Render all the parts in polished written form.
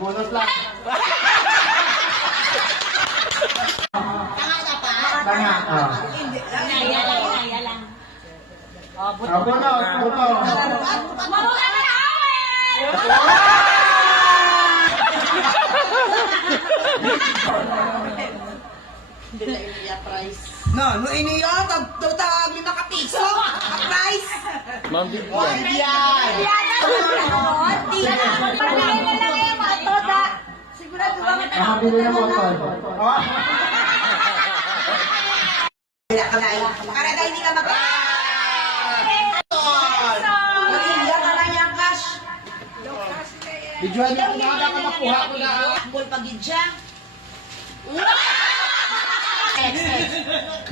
Bonus lang. Tanga. Naya lang. Bonus. No, iniyo, tawag 5 piso. Price. Ma'am Vivian. Nakabili na botol. Para daw hindi ka mag- Magigya ka lang yung cash. Videoan niya kung nakakakuha ko na. Bol pagidya.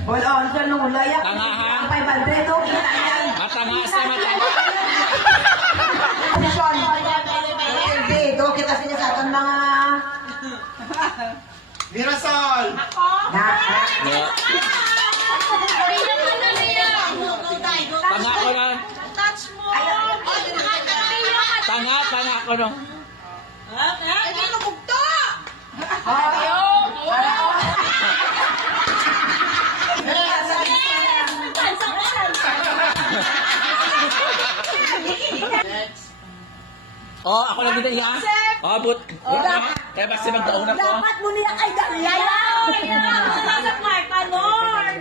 Bol on, sa nulayak. Tanga ha? 500, oh, kita yan. Matanga sa matanga. Posisyon. Hindi, do kita sila sa atong mga... Mirasol. Yeah. Tanga ko na. Tanga ko no. Oh, ako lang din ha. Oh, but. Kaya basta magdauna ko. Dapat mo niya kay Dalian. Ayaw! Ayaw! Sa Marta, Lord!